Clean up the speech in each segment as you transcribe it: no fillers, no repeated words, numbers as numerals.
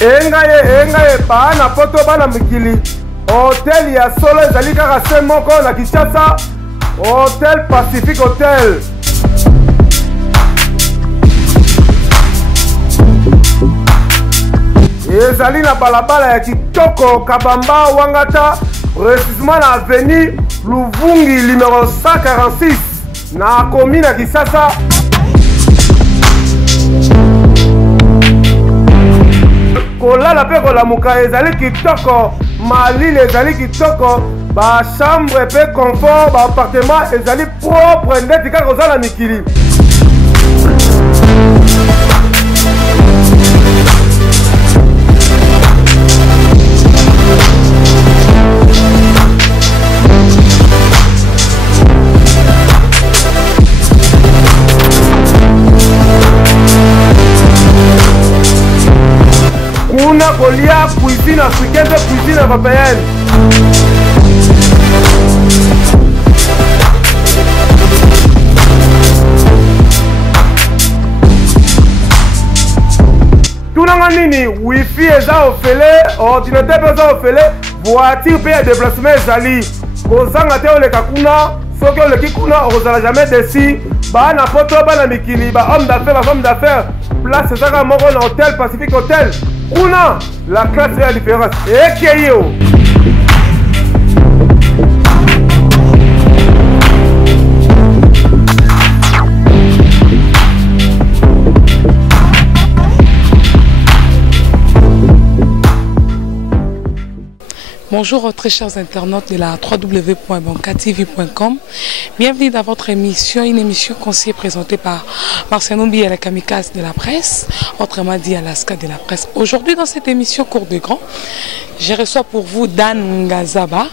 engaye bana poto bana mikili hotel ya solo ezali kaka se moko na Kinshasa, Hotel Pacific Hotel. Ezali na balabala ya kitoko Kabamba Wangata, précisément na avenue Luvungi numéro 146 na commune ya Kisasa. Kolala pe kolamuka ezali kitoko, malile ezali kitoko, ba chambre pe confort, ba appartement ezali propre ndeti kaka ozala mikili. Kuna kolia cuisine africaine, cuisine européenne. Tunanga nini, wifi eza ofele, ordinateur eza ofele, voiture pe ya déplacement ezali. Kozanga te oleka kuna, soki oleki kuna ozala jamais déçu. Ba na poto ba na mikili, ba homme d'affaires, ba femme d'affaires. Place ezaka moko na Hotel Pacific Hotel. Kuna, la classe est la différence. Et Keyo. Bonjour très chers internautes de la www.bancatv.com. Bienvenue dans votre émission, une émission conseillée présentée par Marcel Nombi à la kamikaze de la presse, autrement dit Alaska de la presse. Aujourd'hui dans cette émission Cours de Grand, je reçois pour vous Dan Ngazaba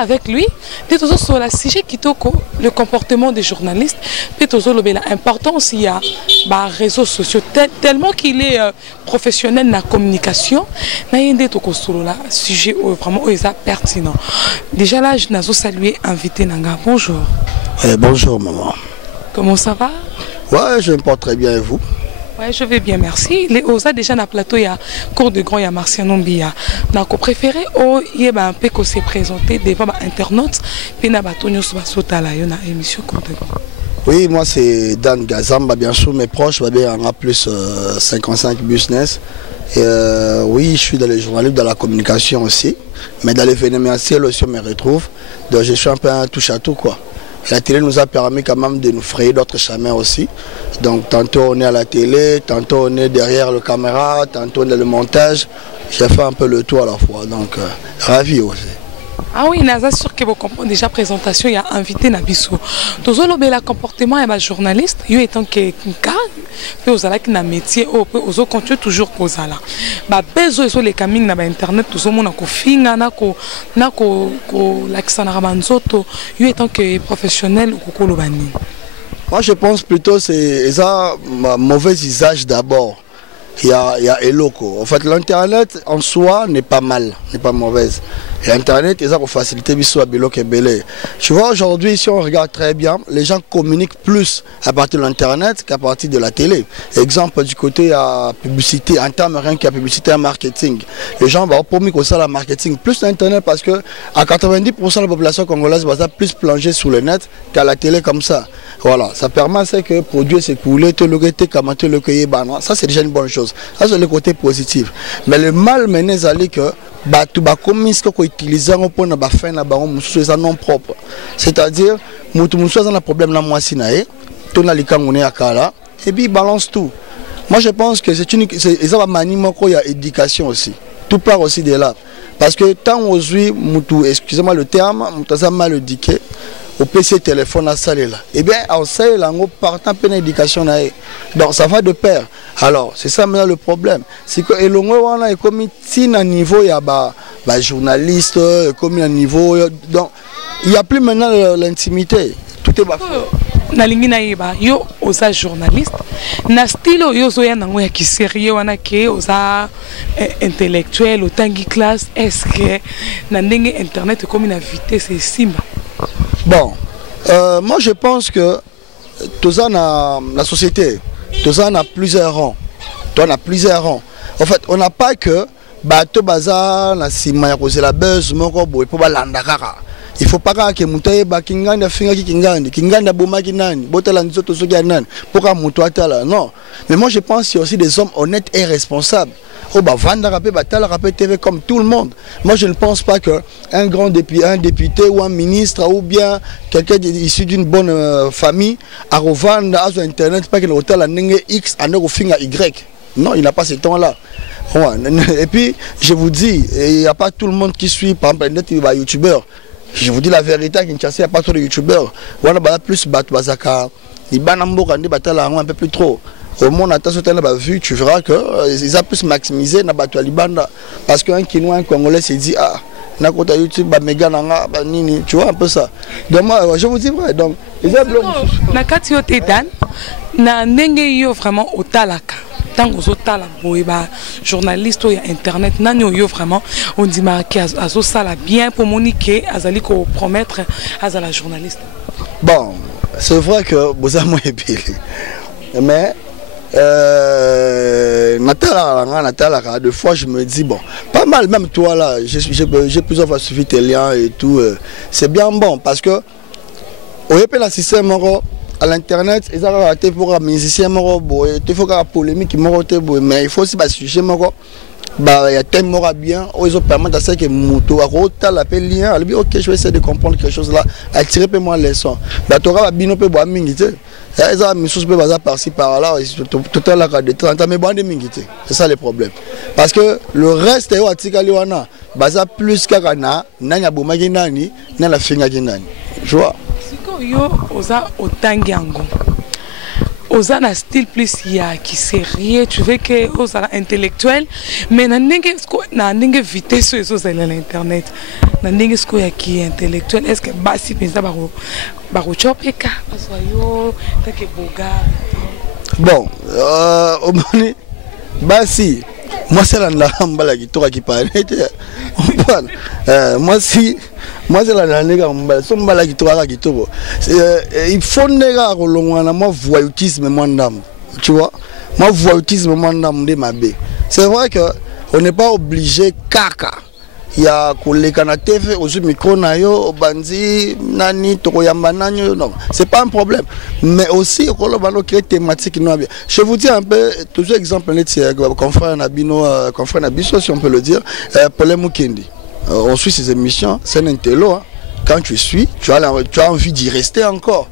avec lui. Peut-être sur le sujet qui toque le comportement des journalistes. Peut-être l'importance il y a réseaux sociaux tellement qu'il est professionnel dans la communication. Il y a un sujet vraiment pertinent. Déjà là, je n'ai pas salué invité Nanga. Bonjour. Bonjour maman. Comment ça va? Ouais, je me porte très bien et vous? Ouais, je vais bien, merci. Les OSA déjà dans le plateau, il y a Cours de Grand, il y a Marcien Nombi. Donc, préféré, il y a un peu qu'on s'est présenté devant internautes, puis il y a une émission Cours de Grand. Oui, moi c'est Dan Gazamba, bien sûr, mes proches, on a plus 55 business. Et, oui, je suis dans les journalistes, dans la communication aussi, mais dans l'événementiel aussi, on me retrouve. Donc, je suis un peu un touche-à-tout, quoi. La télé nous a permis quand même de nous frayer d'autres chemins aussi. Donc tantôt on est à la télé, tantôt on est derrière la caméra, tantôt on est dans le montage. J'ai fait un peu le tout à la fois, donc ravi aussi. Ah oui, Naza, sûr que vous comprenez déjà présentation, il y a invité Nabiso. Tous le comportement et ma journaliste, il étant que cas, puis aux alaki na métier, aux continuer toujours aux ala. Bah besoin sur les camins na internet, tous au monde na kofinga na ko l'accent ramanzoto, il étant que professionnel ou kokolobani. Moi je pense plutôt c'est un mauvais usage d'abord. Il y a Eloko. En fait, l'internet en soi n'est pas mal, n'est pas mauvaise. L'internet, ils ont facilité bisous à Bilo Kebele. Tu vois, aujourd'hui, si on regarde très bien, les gens communiquent plus à partir de l'internet qu'à partir de la télé. Exemple, du côté à publicité, en termes rien qu'à publicité et marketing. Les gens vont promis qu'on ça la marketing plus l'internet parce que à 90% de la population congolaise va plus plonger sur le net qu'à la télé comme ça. Voilà, ça permet que produit s'écouler, te le guetter, commenter le cueillir, ça c'est déjà une bonne chose. Ça c'est le côté positif. Mais le mal mené c'est que tout va commis ce qu'on utilise pour ne pas faire na non propre. C'est-à-dire, mutu a un problème là moi sinae, ton alikangone akala et puis balance tout. Moi je pense que c'est une manière qu'il y a éducation aussi. Tout part aussi de là. Parce que tant aujourd'hui, excusez-moi le terme, mutu a mal éduqué. Au PC téléphone à salle là. Eh bien, on sait là, on partant plein d'éducation là. Donc ça va de pair. Alors, c'est ça maintenant le problème. C'est que l'on est comme si à niveau il y a journaliste, comme un niveau donc il n'y a plus maintenant l'intimité. Tout est bafoué. Nalingi na yeba yo oza journaliste na style yo zoya nango ya kisérieux wana ke oza intellectuel otangi classe est-ce que na ndenge internet comme une vitesse c'est simba. Bon, moi je pense que tout ça dans la société, tout ça a plusieurs rangs. toi on a plusieurs rangs. En fait, on n'a pas que bateau bazar na sima ya kozela buzz moko boy po balanda kaka. Il faut pas que mutaye ba kinganda finga kinganda bomaki nani botala nzoto soki ya nani poka muto atala. Non, mais moi je pense qu'il y a aussi des hommes honnêtes et responsables. Oh bah vanda rapé batala rapé TV comme tout le monde. Moi je ne pense pas que un député ou un ministre ou bien quelqu'un issu d'une bonne famille a revendre à son internet pas qu'il hôtel à X à finga Y. Non, il n'a pas ce temps-là. Et puis je vous dis, il n'y a pas tout le monde qui suit par exemple les youtubeurs. Je vous dis la vérité, à Kinshasa, il n'y a pas trop de youtubeurs. On a plus battu Bazaka. Il y a un peu plus trop. Au monde, vu, tu verras qu'ils ont plus maximisé parce qu'un Kinois, un Congolais s'est dit, ah, Nakota YouTube, tu vois un peu ça. Donc, moi, je vous dis vrai. Donc, ils ont Nakati Otedan, na nenge vraiment au talaka. Tant aux autres journalistes ou internet, nous vraiment on dit marqué à ça bien pour moniquer à Zali ko promettre à la journaliste. Bon, c'est vrai que vous avez moins épilé, mais Nathalie, deux fois je me dis bon, pas mal même toi là, j'ai plusieurs fois suivi tes liens et tout, c'est bien bon parce que au la système à l'internet, ils ont raté pour un musicien, il faut la polémique, mais il faut aussi un sujet, il y a tellement bien, ils ont permis de faire que Mouto a l'appel lien, il dit ok, je vais essayer de comprendre quelque chose là, attirer peu moins les sons. Tu auras bino peu bois mingité, ils ont mis sous peu bazar par-ci par-là, tout à l'heure de 30 ans, mais bois de mingité, c'est ça le problème. Parce que le reste est au Atikaliwana, bazar plus qu'Agana, n'aya boumagi nani, n'a la finga ginani, je vois. Yo oza otangiango oza na style plus ya qui sérieux, tu veux que oza intellectuel mais na ndenge vitesse sur l'internet na ndenge sko ya qui intellectuel. Est-ce que basi pensa baro chopeka parce yo take boga bon omoni basi moi c'est la mbala qui toka qui parle moi c'est la nega mbala so mbala qui toka qui tobo il faut nega kolongwana moi voyoutisme moi ndam, tu vois, moi voyoutisme moi ndam de mabe. C'est vrai que on n'est pas obligé kaka il y a koleka na TV au micro na yo bandi nani tokoyamba nanyo, non, c'est pas un problème, mais aussi kolobano créer thématique no bien. Je vous dis un peu toujours exemple confrère Nabiso si on peut le dire, Paul Mukendi. On suit ses émissions, c'est un intello, hein. Quand tu suis, tu as envie d'y rester encore.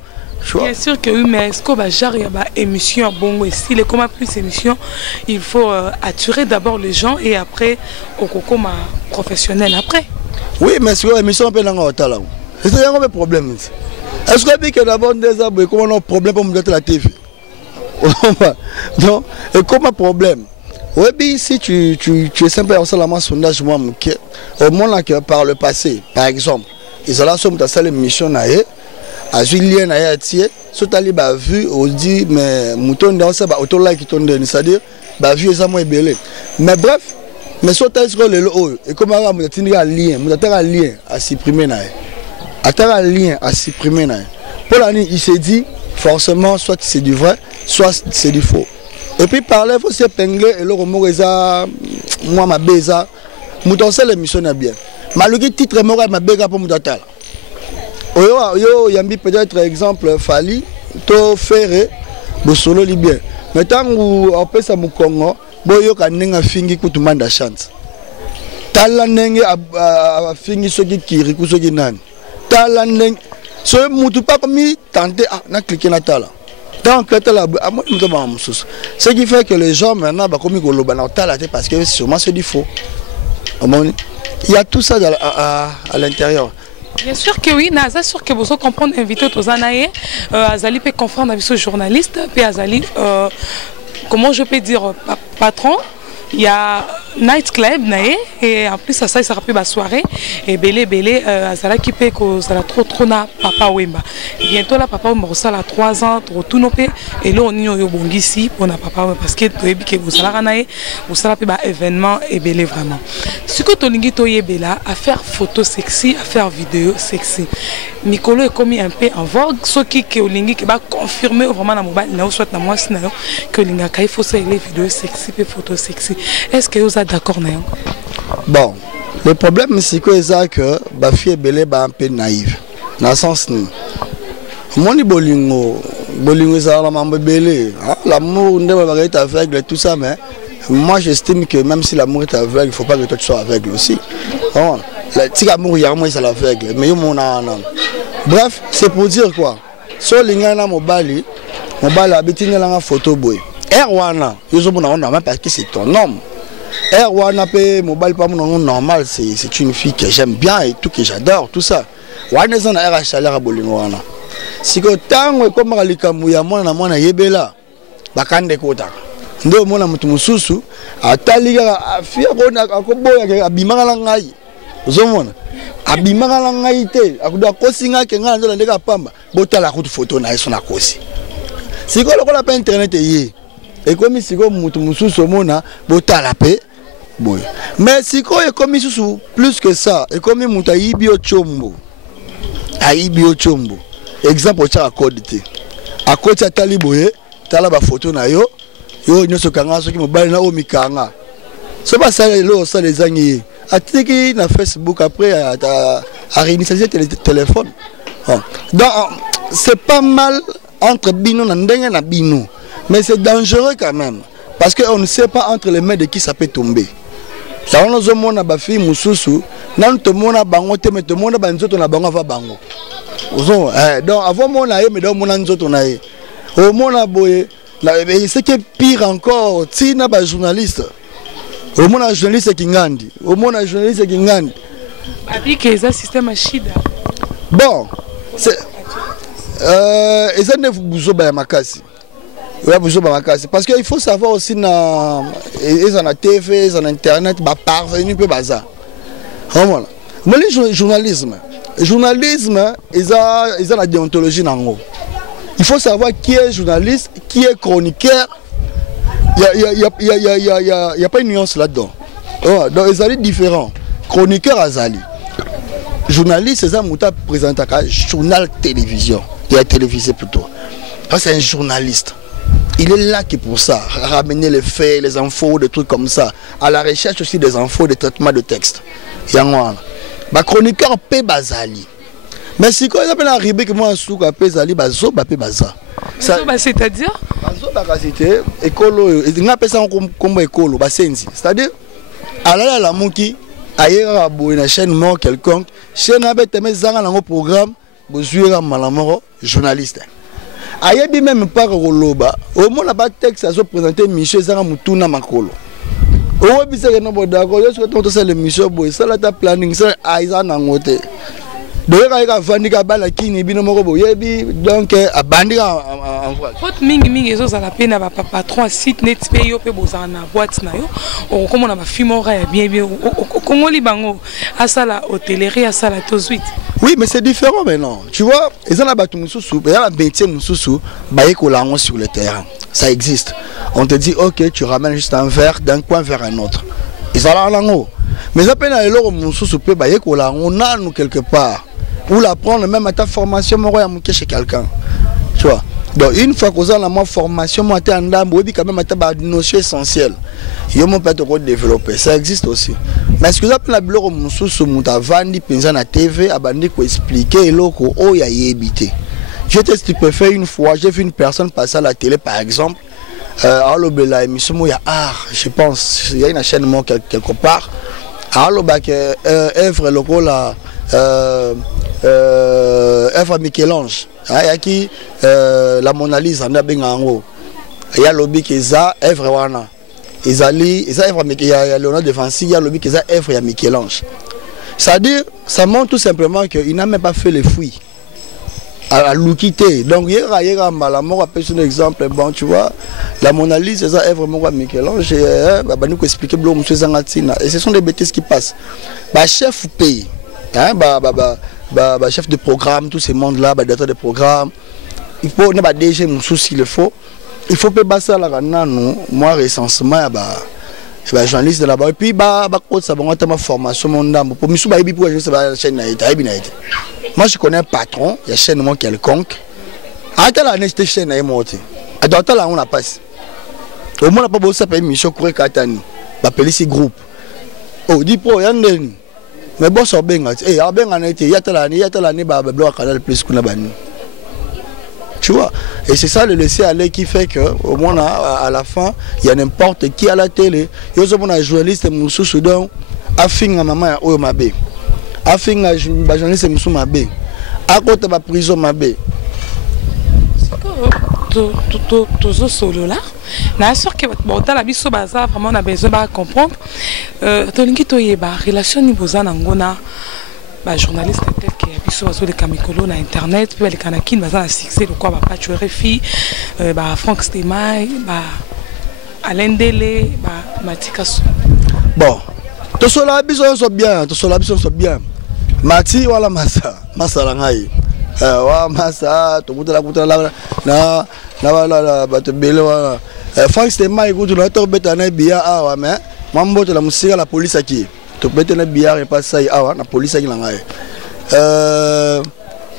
Bien sûr que oui, mais est-ce qu'il y a une émission bon aussi, les comment plus émission, il faut attirer d'abord les gens et après au coma professionnel après. Oui, mais est-ce que l'émission peut l'envoyer au talent? Est-ce qu'il y a un problème? Est-ce que d'abord des arbres comment on a un problème pour me mettre la TV? Non, et comme un problème. Oui, si tu es simplement un sondage, moi, au moins par le passé, par exemple, ils ont la somme de cette émission, à Julien, à Yatier, ce talib a vu, on dit, mais mouton dans ça, auto-là qui tourne, c'est-à-dire, vu, ça m'a belé. Mais bref, mais ce talib, et comment on a un lien à supprimer, un lien à supprimer. Pour l'année, il s'est dit, forcément, soit c'est du vrai, soit c'est du faux. Et puis parler, il faut s'épingler et le remords, moi, ma béza, mouton, c'est l'émission bien. Malgré le titre, moi, ma béza pour mouton. Yo, yambi peut-être exemple, Fali, to ferré, bosolo libyen. Mais tant où on peut ça mon Congo, boyo kanenga fingi kutumanda chance. Tala nenge a fingi soki kiri kusoki nani. Tala nenge, so mutu pas comme tenter na cliquer na tala. Tant que tala à moi nous avons ce qui fait que les gens maintenant bah comme ils goloba na tala parce que sûrement c'est du faux. Il y a tout ça à l'intérieur. Bien sûr que oui, Naza sûr que vous comprenez invité aux Anaïe, Azali peut confondre avec ce journaliste, puis Azali, comment je peux dire, patron. Il y a Night Club, et en plus, ça sera plus la soirée. Et belé, ça qui peut que ça trop na papa Wemba. Bientôt, là, papa Wemba, ça a 3 ans, tout nos pays. Et là, on y a un ici pour papa Wemba. Parce que vous allez un événement et belé vraiment. Ce que tu as à faire photo sexy, à faire vidéo sexy. mikolo est commis un peu en vogue ce qui que olingi qui va confirmer vraiment na mobile na soit na moi na que linga kai faut ça les vidéos sexy et photos sexy. Est-ce que vous êtes d'accord na? Bon, le problème c'est que ba fille belé ba un peu naïve. Dans le sens ni moni bolingo ça la mambe belé, l'amour ne va pas être aveugle tout ça, mais moi j'estime que même si l'amour est aveugle, il faut pas que toi tu sois aveugle aussi. Si l'amour y a moi c'est l'aveugle, mais mon bref, c'est pour dire quoi. So linga na mobali habitine la photo boy. Erwana, yozo mona normal parce que c'est ton homme. Erwana pe mobile pas mon normal, c'est une fille que j'aime bien et tout que j'adore tout ça. Wana zona era chaleur bolingo wana. Si ko tango comme likambu ya mwana yebela bakande kota. Ndo mona mutu mususu ataliga afia kona akoboya abimanga la ngai. Ozomona abimanga la ngai te akuda kosinga ke ngana ndola ndeka pamba botala kutu photo na yeso na kosi. Siko lokola pa internet ye. Et comme siko mutu mususu mona botala pe boy. Mais siko e comme susu plus que ça, et comme mutu ayibi o chombo. Ayibi o chombo. Exemple au tcha code te. A côté à taliboye, tala ba photo na yo nyoso kanga so ki mobile na o mikanga. So ba ça les angi. Atiki na Facebook après à réinitialiser le téléphone. Donc c'est pas mal entre bino na ndenge na bino, mais c'est dangereux quand même parce que on ne sait pas entre les mains de qui ça peut tomber. Ça on zo mona ba fille mususu, nan to mona bango te mais to mona ba nzoto na bango va bango. Donc avant mon aïe, mais dans mon anzoto naïe. Au mon aboye, ce qui est pire encore, si n'a pas journaliste. Au mon journaliste qui ngandi. Au mon journaliste qui ngandi. Avec les systèmes chida. Bon, c'est et ça ne vous bouge pas makasi. Parce qu'il faut savoir aussi na ils en a TV, ils en a internet, bah parvenu peu bazar. Voilà. Mais le journalisme. Journalisme, ils ont la déontologie dans le. Il faut savoir qui est journaliste, qui est chroniqueur. Il n'y a pas une nuance là-dedans. Donc ils sont différents. Chroniqueur Azali. Journaliste, c'est un mouta présentant journal télévision. Il a télévisé plutôt. C'est un journaliste. Il est là que pour ça. Ramener les faits, les infos, des trucs comme ça. À la recherche aussi des infos, des traitements de texte. Il y a un ba chroniqueur pe bazali. Mais si quand ils appellent arrivé que moi souka pe bazali bazo ba pe baza. Ça c'est-à-dire bazo ba kasité écolo et nga pesa comme écolo ba senzi. C'est-à-dire ala la muki ayera bo na chaîne mort quelconque, chaîne abete mais zanga na programme bozuera malamoro journaliste. Ayebi même pas roloba. Au moins ba texte azo présenter monsieur zanga mutuna makolo. Oh, puis c'est que nous d'accord. Je souhaite que le mission boy, ça là ta planning, ça aïsa nangote. D'ailleurs, il a vendu à Balakini, donc à Bandi en France. Votre mingi les autres à la peine à patron site net paye au na boîte na yo. Ou comme on a ma fimora bien au Congo libango à ça la hôtellerie à ça la tout suite. Oui, mais c'est différent maintenant. Tu vois, ils ont la batu mususu, il y a la métier mususu, baye kolango sur le terrain. Ça existe. On te dit OK, tu ramènes juste un verre d'un coin vers un autre. Ils ont la langue. Mais à peine à l'eau mususu peut baye kolango nanu quelque part. Pour l'apprendre même à ta formation, moi je chez quelqu'un. Tu vois. Donc une fois que vous avez la formation, moi tu as quand même une notion essentielle. Il peut être développé. Ça existe aussi. Mais ce que vous appelez la blog mususu muta vandi penza na TV abandi ko expliquer loko o ya yebité. Je t'ai stupéfait une fois, j'ai vu une personne passer à la télé par exemple. Alors la émission il y a art, je pense, il y a une chaîne quelque part. Alors que œuvre loko la œuvre Michel-Ange. Il y a qui la Mona Lisa en Bengango. Il y a lobby qui ça œuvre wana. Ils il y a Léonard de Vinci, il y a lobby qui ça œuvre ya Michel-Ange. C'est-à-dire ça montre tout simplement qu'il n'a même pas fait les fouilles. À l'ouquité. Donc il y a Malamor appelle un exemple bon tu vois la Mona Lisa c'est ça œuvre moi Michel-Ange bah nous expliquer blo monsieur Zangatina et ce sont des bêtises qui passent. Bah chef pays hein chef de programme tous ces mondes là directeur de programme il faut ne pas DG mon souci il faut pas passer la nanu moi recensement bah journaliste là-bas et puis bah ça va ma formation mon dame pour misou ba pour je sais pas chaîne naïta moi je connais un patron il y a chaîne moi quelconque attends la next chaîne naï monter attends là on a passe au moins on a pas beau ça payer mission courir katani ba pelisi groupe oh dit pro yanden mais bon ça benga eh abenga na été yata la ni ba bloc canal plus kuna bani. Tu vois, et c'est ça le laisser aller qui fait que au moins à la fin il y a n'importe qui à la télé. Il y a un journaliste Moussou Soudan, afin à maman ou mabé, afin à journaliste Moussou mabé, à côté de la prison mabé. Tout solo là, na sûr que bon dans la vie so baza vraiment on a besoin de comprendre. Tolingi toyeba relation ni bozana ngona. Bah journaliste tel que biso sur les camicolo na internet puis les kanakin baza na succès de quoi pas tu RFI bah Franck Stemay bah Alain Dele bah Matika. Bon to sola biso so bien Mati wala masa la ngai wa masa to kutala na bato bele wala Franck Stemay ko to na to beta na bia awa mais mambo to la musique la police aki to beta na bia et pas ça awa na police aki la ngai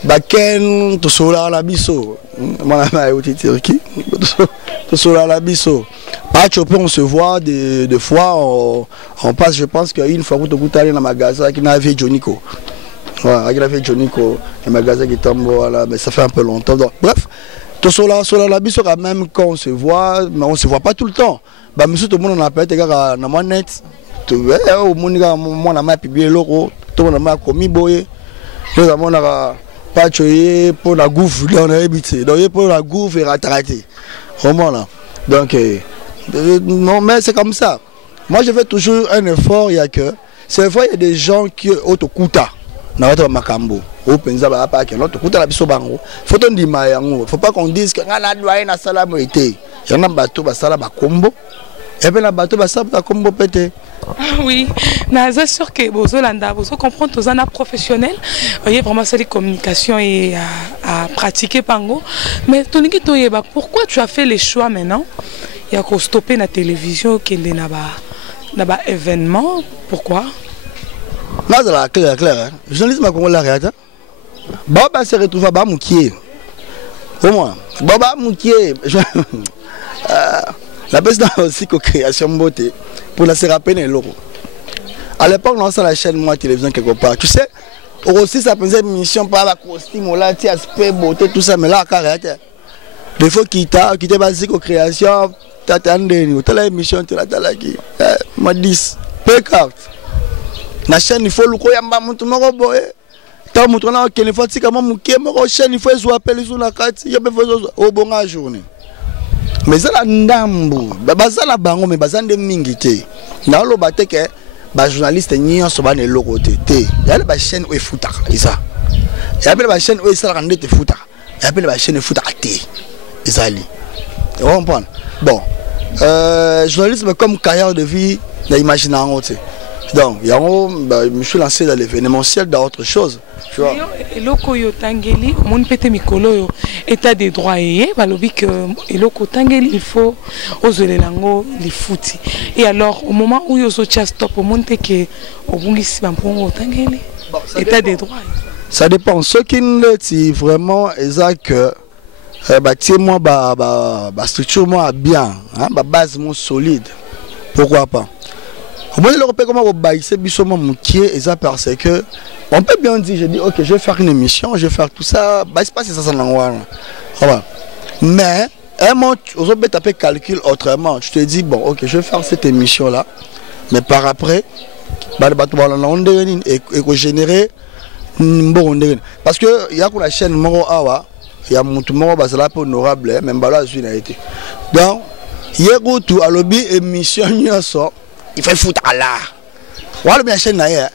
Baken to sola la biso mon ami au Turquie to sola la biso pas on se voit des fois on passe je pense qu'une fois que tu allé dans magasin qui n'avait Jonico voilà qui avait Jonico le magasin qui tombe voilà mais ça fait un peu longtemps donc bref to sola la biso quand même quand on se voit mais on se voit pas tout le temps bah monsieur tout le monde on appelle tes gars na mon net tu vois au monde gars moi na m'a publié logo tout le monde m'a commis boyer nous avons pas tué pour la gouffre dans l'habitude donc pour la gouffre et rater vraiment là donc non mais c'est comme ça moi je fais toujours un effort il y a que c'est vrai il y a des gens qui autokuta na watu wa makambo openza ba pa ke l'autre kuta la biso bango faut on dit mayango faut pas qu'on dise que ngana doye na sala moité yana bato ba sala ba kombo et puis la bato ba sala ba kombo pété. Oui, je suis sûr que vous comprenez tous un professionnel, il y a vraiment cette communication et à pratiquer pango. Mais Toniki Toyeba, pourquoi tu as fait les choix maintenant? Il y a qu'à stopper la télévision qui est là-bas événement. Pourquoi? Là, c'est clair. Le journalisme a commencé à l'arrêter. Baba se retrouve à Bamoukié. Au moins, Baba Moukié. La baisse dans aussi co-création beauté pour la se rappeler l'euro. À l'époque, on lançait la chaîne moi télévision quelque part. Tu sais, aussi ça faisait une mission par la costume, là, aspect beauté, tout ça, mais là, carrément. Des fois, qui t'a basique co-création, t'attendais, tu as l'émission, tu l'as qui. Moi 10, P4. La chaîne, il faut le croire, il faut le croire. Tant que tu as qu'il faut que tu aies chaîne, il faut appeler sur la carte, il faut au bon journée. Mais ça la ndambu baza la bango mais baza de mingité na lo bateke ba journaliste nyo so ba ne lokote te ya ba chaîne o futa isa ya ba chaîne o sala ndete futa ya ba chaîne futa te isali tu comprends bon journalisme comme carrière de vie na imaginer en te donc ya je me suis lancé dans l'événementiel dans autre chose. Et loko yo tangeli mon pété mikolo yo état des droits et balobi que loko tangeli il faut ozoler lango les fouti et alors au moment où yo so stop au monte que obungisi bampongo tangeli état des droits ça dépend ce qui ne vraiment exact que moi structure moi bien hein base moi solide pourquoi pas. Moi, je ne comment baisser bisoma moutier et ça parce que on peut bien dire, je dis ok, je vais faire une émission, je vais faire tout ça, bah c'est pas si ça s'en envoie. Mais un moment, on peut taper calcul autrement. Tu te dis bon, ok, je vais faire cette émission là, mais par après, et générer parce que il y a la chaîne Moro Awa, il y a mon Moro Basala pour honorable, même bala a été. Donc, il y a tout à l'objet émission il faut foutre à l'art. Voilà bien chaîne là.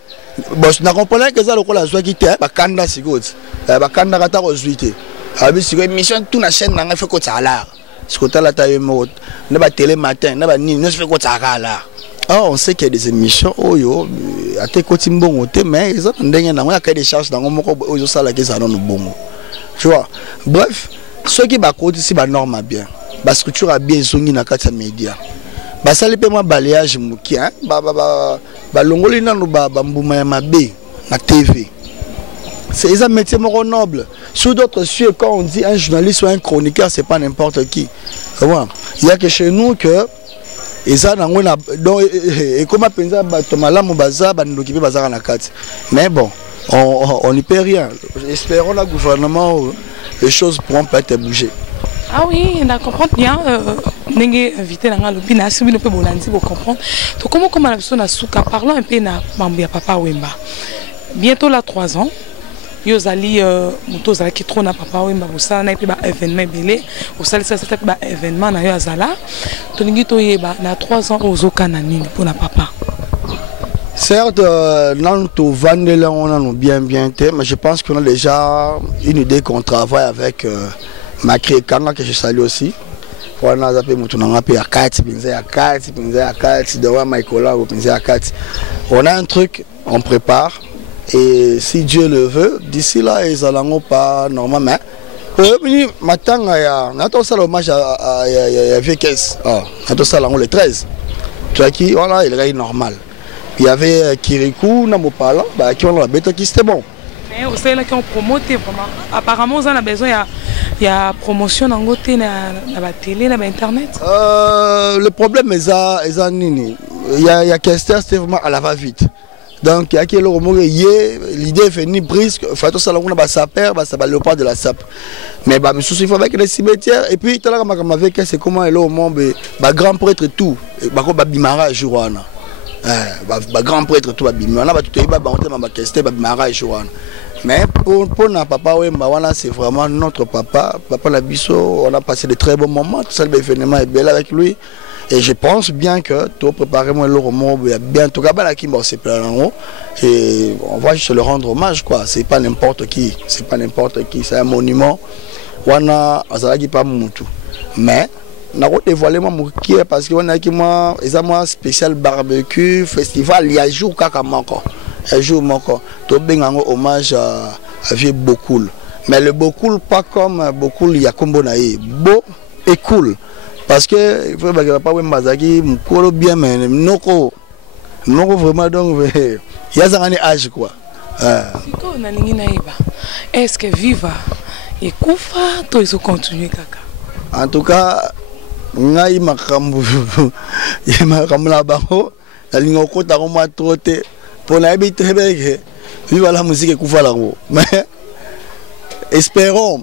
Bon, je comprends que ça le quoi la joie qui était, bah kanda sigot, bah kanda kata rosuité. Abi sigot émission tout la chaîne là, il faut que ça à l'art. Ce que tu as la taille mode, ne pas télé matin, ne pas ni ne fait que ça à l'art. Ah, on sait qu'il y a des émissions, oh yo, à tes côtés bon, mais ils ont des charges dans mon corps, ils ont ça là qui ça donne bon. Tu vois. Bref, ceux qui bas côté si bah normal bien, bah structure a bien sonné dans quatre médias. basali pe moi balayage muki hein balongoli nanu mbuma ya mabe na TV. C'est un métier noble. Sur d'autres sujets, quand on dit un journaliste ou un chroniqueur, c'est pas n'importe qui. Il y a que chez nous que et ça et comment penser mais bon, on n'y peut rien. Espérons le gouvernement, les choses pourront peut-être bouger. Ah oui, on comprend bien. N'engé invité dans le bina, si vous pouvez comprendre. Donc comment la personne a souka parlons un peu na Bambia Papa Wemba. Bientôt là 3 ans. Yozali mutozala qui trône à Papa Wemba ça na pe ba événement belé au sali ça c'était ba événement na yo azala to ningi to yeba na 3 ans ozoka na nini pour na papa. Certes, non, tout vandela on a bien été, mais je pense qu'on a déjà une idée qu'on travaille avec Macri Kanga que je salue aussi. On a appelé Moutounanga à 4, on a un truc, on prépare. Et si Dieu le veut, d'ici là, ils n'allont pas normalement. Maintenant, on a tout ça l'hommage à Vieux Caisse. On a tout ça le 13. Tu vois qui, voilà, il est normal. Il y avait Kirikou, Namopala, qui ont la bête qui c'était bon. Mais vous savez là qui ont promoté vraiment. Apparemment, vous avez besoin, il y a promotion dans la télé, dans Internet. Le problème, il y a Kester, c'était vraiment à la va-vite. Donc, il y a l'idée est venue brisque, il faut que ça le léopard de la sape. Mais il faut avec les cimetières. Et puis, c'est comment il est au monde, grand prêtre et tout. Bimara et Jouana. Grand prêtre et tout. Mais pour papa Wemba, c'est vraiment notre papa. Papa Labisso, on a passé de très bons moments. Tout ça, l'événement est bel avec lui. Et je pense bien que tout préparer-moi le roman, bien tout cas, et on va juste le rendre hommage quoi. C'est pas n'importe qui, c'est un monument. On a pas mutu. Mais on a dévoilé mon qui parce qu'on a qui moi, moi spécial barbecue festival. Il y a jour kakamako, il y a jour moko. Tout bien un hommage à vieux Bokoul. Mais le Bokoul pas comme Bokoul il y a Kombonaï, beau et cool. Parce que il faut pas Mazaki mukolo bien mais noko vraiment donc il y a un âge quoi. Est-ce que Viva et Koufa toi ils ont continué kaka. En tout cas ngai makambu la bango la lingo kota ko ma trotter pour na habiter beke Viva la musique Koufa la mais espérons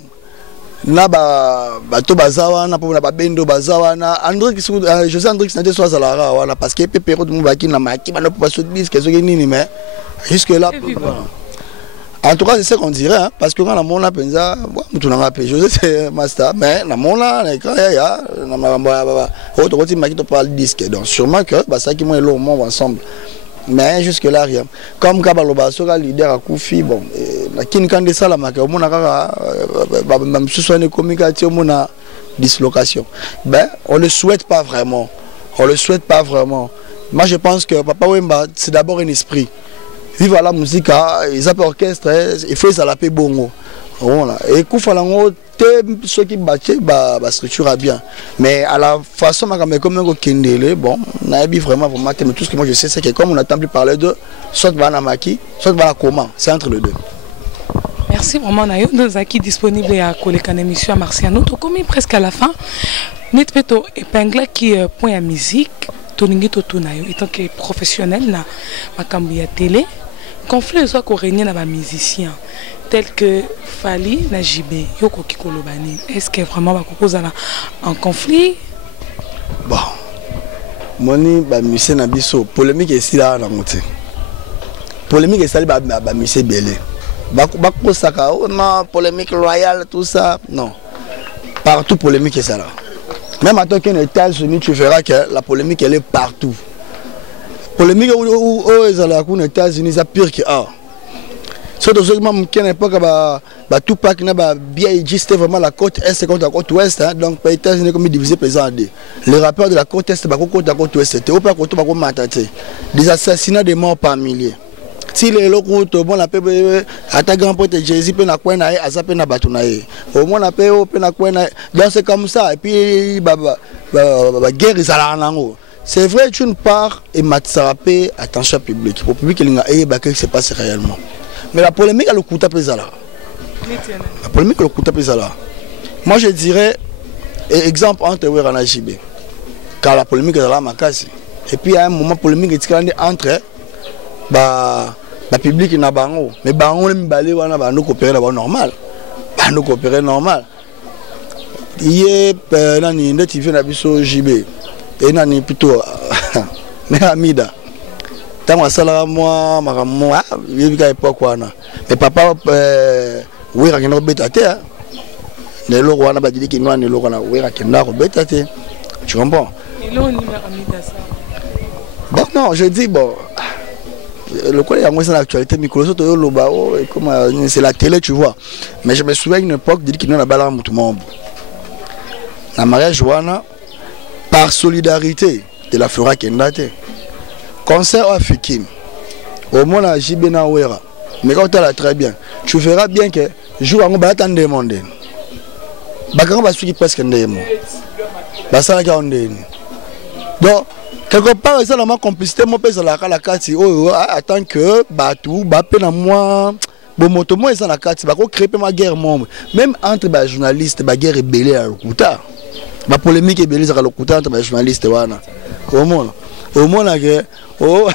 na bato bazawana pour na babendo bazawana André José André qui n'était soit à la wana parce que pépéro de mubaki na maki bana pas se disque que nini mais jusque là en tout cas c'est ce qu'on dirait hein, parce que quand la mona penza mutu na ngape José c'est master mais na mona na quand ya na mamba autre côté maki to parle disque donc sûrement que ça qui moi et l'homme ensemble. Mais jusque là rien. Comme Kabaloba sera leader à Koufi, bon, la Kinkande Salamaka, on a même soigné communication, on a dislocation. Ben, on le souhaite pas vraiment. Moi, je pense que Papa Wemba, c'est d'abord un esprit. Vive la musique, ils appellent orchestre, il faut ça l'appeler bongo. Voilà. Et Koufalango, ceux qui battent, structure à bien. Mais à la façon, comme un Kendele, bon, on a vraiment mais tout ce que moi je sais, c'est que comme on a entendu parler de soit Banamaki, soit Banakoma, c'est entre les deux. Merci vraiment, Nayo. Nous sommes disponibles à Koleka émission à Marciano. Donc, comme presque à la fin, nous avons épinglé qui point à musique, Toningi Totunayo, étant que professionnel, na Makambi à télé, conflit soit qu'on règne dans les musiciens. Tel que Fali na Jibé, Yoko Kikolobani. Est-ce que vraiment Bakoko en conflit? Bon, moni ba musicien na biso polémique ici là na monté. Polémique ici ba musicien belé. Bakoko saka non polémique royale tout ça non. Partout polémique est ça là. Même à Tokyo aux États-Unis tu verras que la polémique elle est partout. Polémique où aux États-Unis c'est pire que surtout à l'époque, Tupac n'a bien existé vraiment la côte est contre la côte ouest. Donc, les États-Unis comme divisé présent. Les rappeurs de la côte est, contre la côte ouest. C'était au pas côté des assassinats de morts par milliers. Si les locaux, bon, la paix, attaque grand pote Jésus, peut na quoi na aza peut na batunaye. Au moins la paix, peut na quoi na. Donc c'est comme ça. Et puis, guerre ils allaient en haut. c'est vrai d'une part et matsarapé attention public pour public il y a ce qui se passe réellement mais la polémique à le coup tapé là la polémique à le coup tapé là moi je dirais exemple entre Werana JB car la polémique est là makasi et puis à un moment polémique est entre bah public na bango mais bango les balé wana bando coopérer là normal bando coopérer normal hier nani ndeti vient na biso JB et nani plutôt mais Amida tant sala moi makamwa yebika époque wana mais papa wera kino betate ne loko wana badili kinwa ne loko na wera kenda ko betate tu comprends et là ni Amida ça bon non je dis bon le quoi il y a moins dans l'actualité Microsoft loba comme c'est la télé tu vois mais je me souviens d'une époque dit qu'il y a bala tout le monde la mariage wana par solidarité de la Flora Kendate concert à Fikim au moins la JB na Wera mais quand tu là très bien tu verras bien que jour on va attendre demander bakanga ba suki presque ndemo ba sala ka ondeni donc quelque part ça la complicité mon pèse la carte attend que batou ba pe na moi bon moto moi ça la carte ba ko créer ma guerre même entre ba journalistes ba guerre rebelle à Lokuta ma polémique est belle à Lokuta entre ba journalistes wana au moins la guerre oh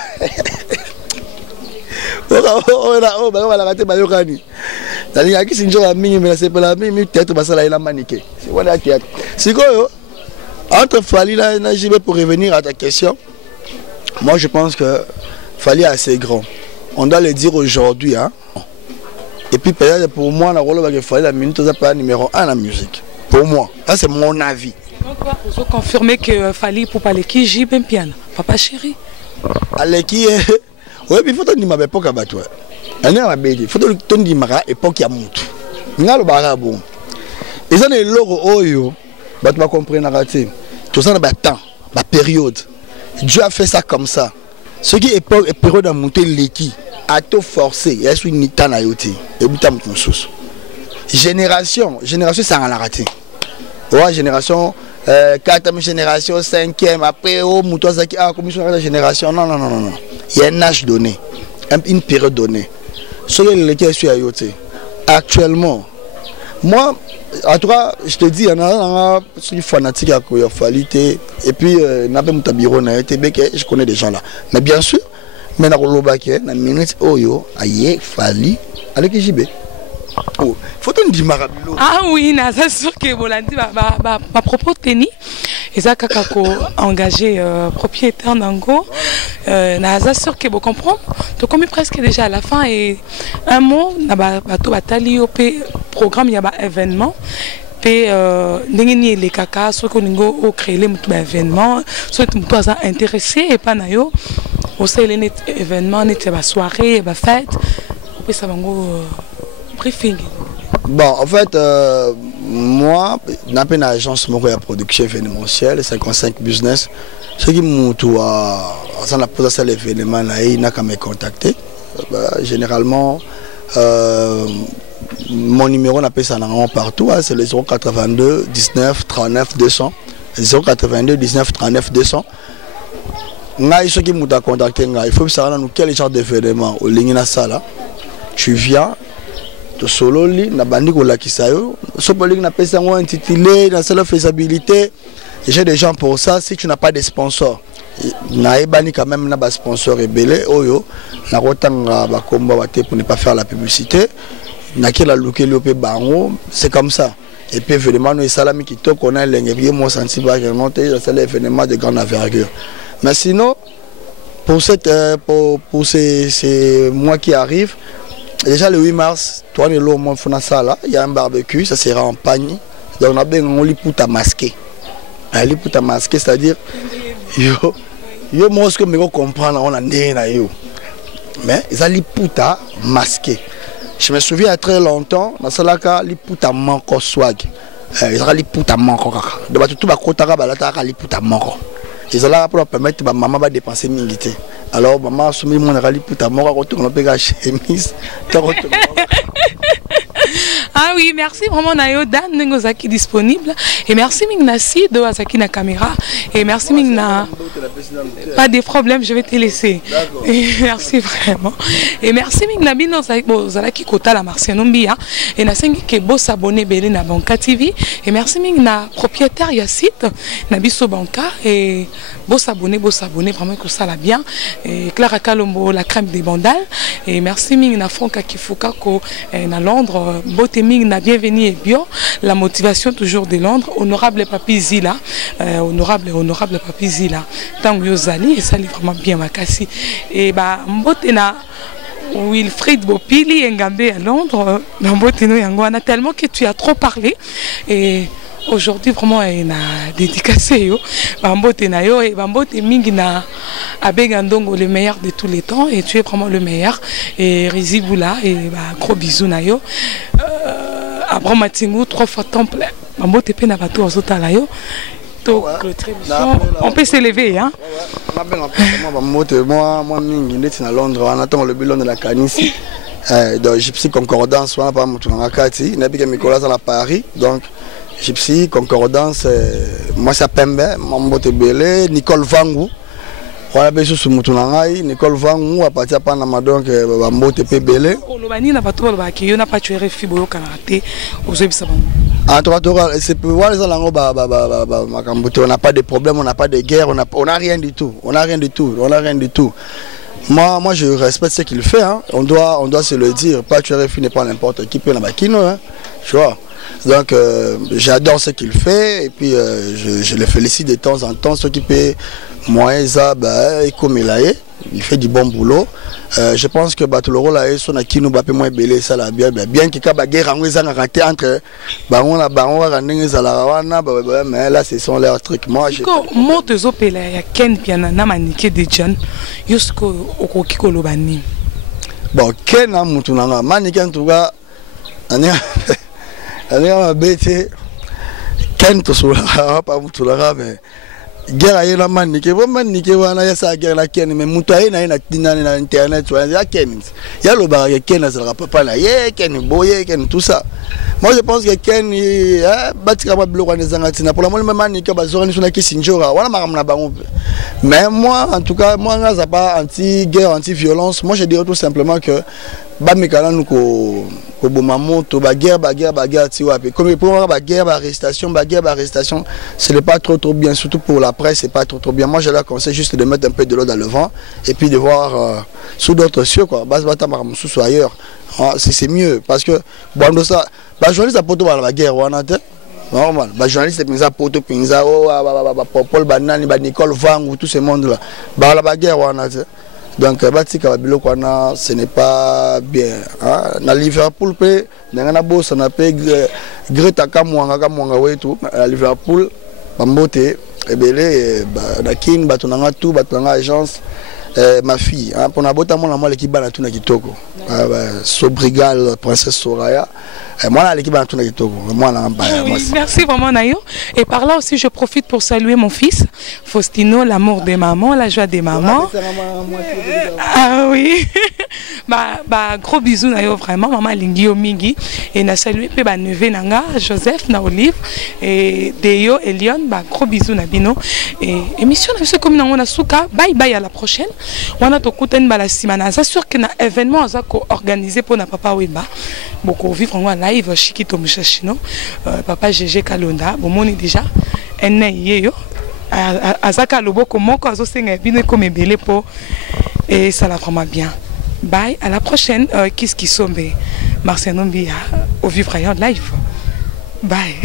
oh ba la raté ba yokani dali ya kisi njo mingi mais c'est pas la mingi peut-être ba ça la maniqué c'est voilà théâtre c'est quoi entre Fally et JB pour revenir à ta question, moi je pense que Fally est assez grand. On doit le dire aujourd'hui. Hein? Et puis peut-être pour moi, Fally la minute n'est pas numéro 1 en musique. Pour moi, ça c'est mon avis. Vous avez confirmé que Fally pour parler qui JB piano, papa chéri. Aleki, oui, il faut que tu me dises pas que tu il faut que tu me dises que tu as bon. Et ça, c'est l'euro. Tu vas comprendre tout ça dans temps, la période. Dieu a fait ça comme ça. Ce qui est période à monter l'équipe, à tout forcer, il y a une nita na yote. Et buta mouton sous. Génération, ça en a raté. Ouais, génération 4e génération, 5e, après oh mouton zaki ah commission de génération. Non. Il y a un âge donné, une période donnée. Ce qui est l'équipe sur yote. Actuellement, moi en tout cas, je te dis, il y a des fanatiques à Fally et puis je connais des gens là. Mais bien sûr, mais dans minute aïe Fally avec JB. Oh, faut te dire marabilo. Ah oui, c'est sûr que Bolandi ma propos tennis et ça kako engagé propriétaire d'Ango. C'est sûr que vous comprenez. Donc comme presque déjà à la fin et un mot na bato batali au programme il y a un événement. Puis les caca ceux qui ont créé les événements, ceux qui sont intéressés et pas nayo. Aussi les événements, les soirées, les fêtes. Puis ça va briefing. Bon, en fait, moi, j'ai une agence de production événementielle, 55 business. Ce qui m'a posé l'événement, il n'a qu'à me contacter. Généralement, mon numéro, on appelle ça partout, c'est le 082 19 39 200. 082 19 39 200. Ceux qui m'ont contacté, il faut savoir quel genre d'événement au Lignina tu viens. Solo li na bandi ko lakisayo so polique na pesa ngo intitulé na seule faisabilité j'ai des gens pour ça si tu n'as pas de sponsors na ebani quand même na ba sponsor rebelle oyo na kotanga ba komba baté pour ne pas faire la publicité na kila lokelo pe bango c'est comme ça et puis évidemment nous salami qui to connaît l'engagement mon senti ba remonter c'est l'événement de grande envergure mais sinon pour cette pour ces mois qui arrivent. Déjà le 8 mars, toi et l'homme font ça là, il y a un barbecue, ça sera en pagne. Donc on a bien un liputa masqué. Un liputa masqué, c'est-à-dire yo moi ce que me comprendre on a né na yo. Mais ils a liputa masqué. Je me souviens il y a très longtemps, dans cela là liputa manko swag. Ils a liputa manko kaka. De tout ba kotaka ba la ta liputa manko. Ils ont là pour permettre à maman de dépenser milité. Alors maman a soumis mon rallye pour ta mort à retourner à chemise. Ah oui, merci vraiment Nayo Dan Nengozaki disponible. Et merci Mignasi de Azaki na caméra. Et merci Migna. Pas de problème, je vais te laisser. Et merci vraiment. Et merci Migna Bino Zalaki Kota la Marcianombia. Et Nasengi Kebo s'abonner Belé na Banca TV. Et merci Migna propriétaire Yassit Nabiso Banca. Et beau s'abonner vraiment que ça l'a bien. Et Clara Kalombo la crème des bandales. Et merci Migna Franca Kifuka ko na Londres. Beauté Migna bienvenue et bio. La motivation toujours de Londres. Honorable Papi Zila. Honorable Papi Zila. Tant que Zali et ça lui vraiment bien ma cassie. Et bah Beauté na Wilfried Bopili Ngambé à Londres. On a tellement que tu as trop parlé. Et aujourd'hui vraiment il a dédicacé yo Bambote na yo et Bambote mingi na Abegandongo le meilleur de tous les temps et tu es vraiment le meilleur et Rizibula et gros bisous na yo Abraham Matingu 3 fois temple Bambote pe na bato ozotala yo on peut s'élever hein moi mingi ndeti na Londres on attend le bilan de la Canisi donc Gypsy Concordance on a pas mutu na kati na bika Nicolas à Paris donc Gypsy, Concordance, moi c'est Pembe, Mambote Belé, Nicole Vangu. On a besoin de Moutounangaï, Nicole Vangu, à partir de Panama, donc Mambote Belé. On n'a pas de problème, on n'a pas de guerre, on n'a rien du tout. On n'a rien du tout. Moi, je respecte ce qu'il fait. Hein. On doit se le dire. Pas tuer n'est pas n'importe qui peut la Bakino. Hein. Tu vois. Donc, j'adore ce qu'il fait et puis je le félicite de temps en temps. Ce qui peut, moi, comme il fait du bon boulot. Je pense que Batuloro là, son akino bapé moins belé ça la bien que kaba guerre en ont raté entre baron la baron randing zalawana mais là ce sont leurs trucs. Moi je mo tezo pela ya Ken piana na manike de John yusko okokiko lobani. Bon Ken na mutu na manike en tout cas ani bête Ken to sola pas mutu la mais guerre aye na manike bo manike wana ya sa guerre la Ken mais mutu aye na tinana na internet ya Ken ya lo ba Ken na sala papa na ye Ken boye Ken tout ça. Moi je pense que Ken batika ba biloko na zangatina pour la moment manike ba zorani sona kisinjora wana makamna bango. Mais moi en tout cas moi ngaza pas anti guerre anti violence. Moi je dirais tout simplement que bamekala nuko ko bomamoto ba guerre ti wapi comme pour ba guerre arrestation ce n'est pas trop bien surtout pour la presse c'est pas trop bien. Moi je leur conseille juste de mettre un peu de l'eau dans le vent et puis de voir sous d'autres cieux quoi bas bata maramusu ailleurs c'est mieux parce que bon ça ba journaliste poto ba guerre wana te normal ba journaliste penza poto penza Paul Banani ba Nicole Vangu tout ce monde là ba la guerre wana te. Donc, ce n'est pas bien. Na Liverpool, na boss na pe Greta Kamwanga wetu à Liverpool, bambote ebele na kin batonanga tout batonanga agence ma fille pour na bota mona moi l'équipe bana tuna kitoko Sobrigal princesse Soraya moi l'équipe bana tuna kitoko moi na merci vraiment Nayo et par là aussi je profite pour saluer mon fils Faustino l'amour des mamans la joie des mamans ah oui gros bisous Nayo vraiment maman Lingio Mingi et na saluer pe ba neveu nanga Joseph na Olive et Deyo et Lyon gros bisous na bino et émission na biso comme na suka bye à la prochaine. On a tout écouté une simana. C'est sûr que l'événement a organisé pour na papa Weba. Beaucoup vivre en live Chikito Mushashino, papa GG Kalonda. Bon, on est déjà un yo. Azaka lobo comment quand on s'est bien comme belé pour et ça la vraiment bien. Bye à la prochaine. Qu'est-ce qui sombe Marciano Mbia au vivre en live. Bye.